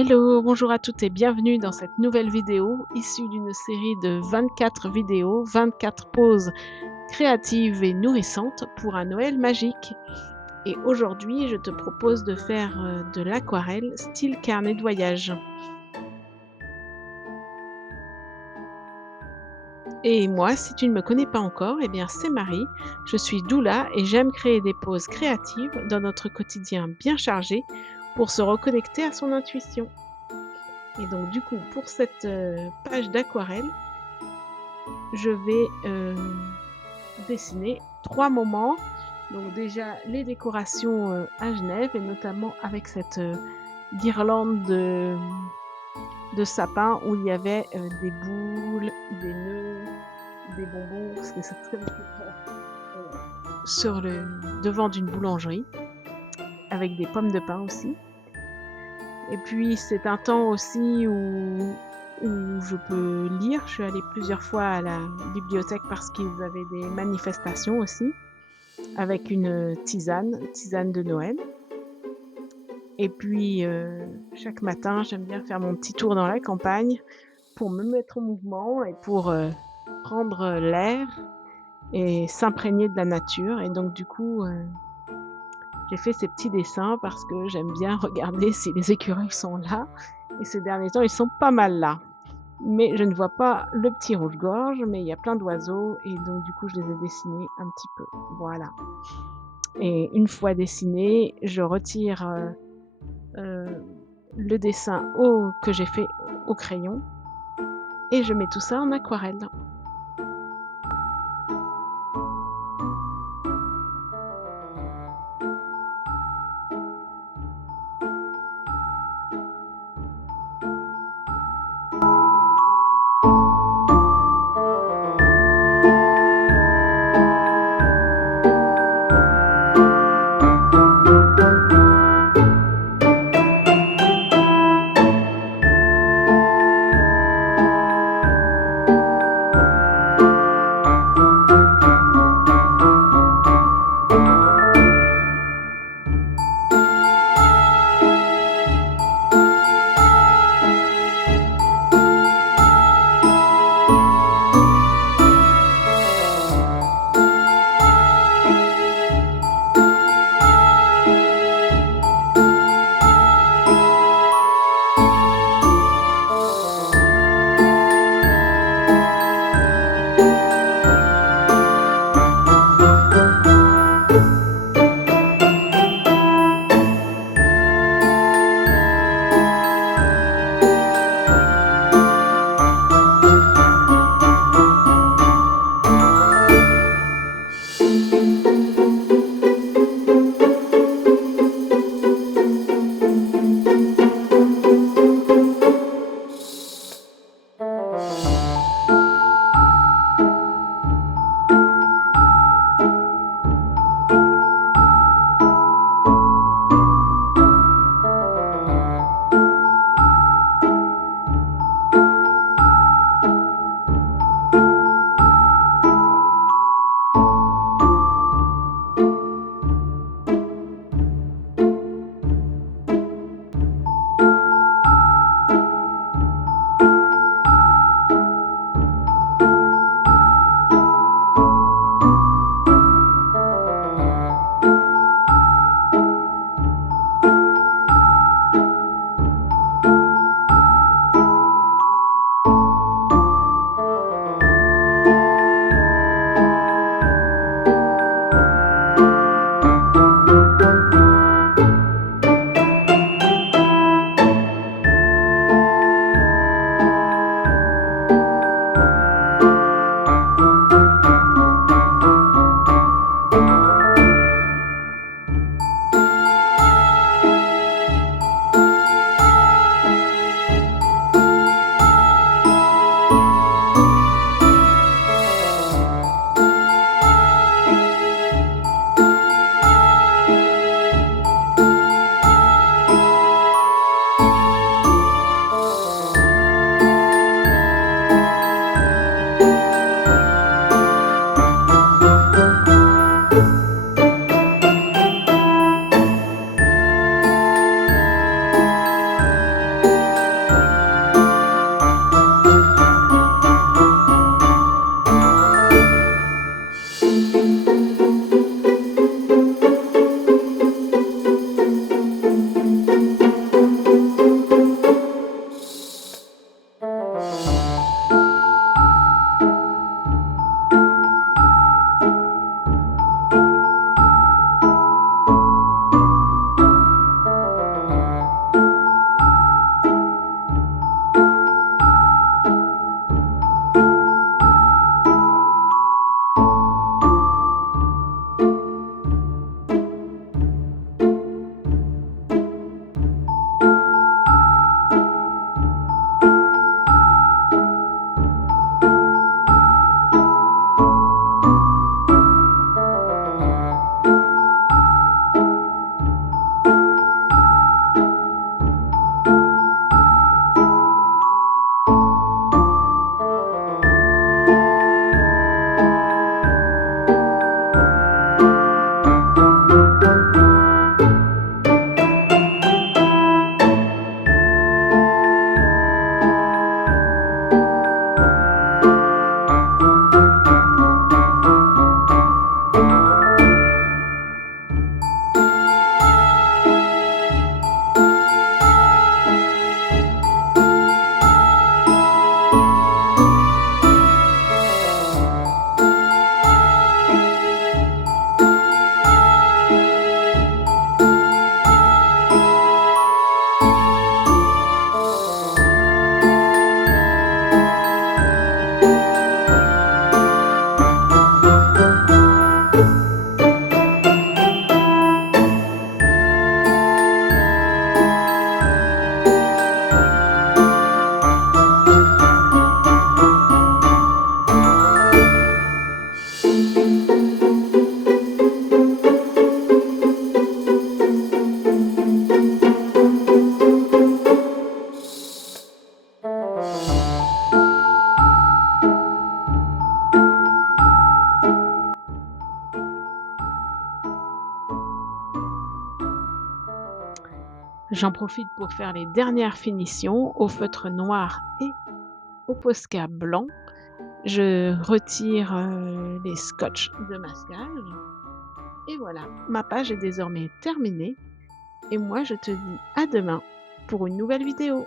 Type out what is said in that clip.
Hello, bonjour à toutes et bienvenue dans cette nouvelle vidéo issue d'une série de 24 vidéos, 24 pauses créatives et nourrissantes pour un Noël magique. Et aujourd'hui, je te propose de faire de l'aquarelle style carnet de voyage. Et moi, si tu ne me connais pas encore, eh bien c'est Marie, je suis doula et j'aime créer des pauses créatives dans notre quotidien bien chargé pour se reconnecter à son intuition. Et donc du coup, pour cette page d'aquarelle, je vais dessiner 3 moments. Donc déjà les décorations, à Genève et notamment avec cette, guirlande de sapin où il y avait, des boules, des nœuds, des bonbons, parce que c'est très sur le devant d'une boulangerie, avec des pommes de pin aussi. Et puis c'est un temps aussi où je peux lire. Je suis allée plusieurs fois à la bibliothèque parce qu'ils avaient des manifestations aussi, avec une tisane de Noël. Et puis, chaque matin, j'aime bien faire mon petit tour dans la campagne pour me mettre en mouvement et pour, prendre l'air et s'imprégner de la nature. Et donc du coup, j'ai fait ces petits dessins parce que j'aime bien regarder si les écureuils sont là et ces derniers temps, ils sont pas mal là. Mais je ne vois pas le petit rouge-gorge, mais il y a plein d'oiseaux et donc du coup, je les ai dessinés un petit peu. Voilà. Et une fois dessinés, je retire, heu, le dessin que j'ai fait au crayon et je mets tout ça en aquarelle. J'en profite pour faire les dernières finitions au feutre noir et au Posca blanc. Je retire, les scotch de masquage et voilà, ma page est désormais terminée et moi je te dis à demain pour une nouvelle vidéo.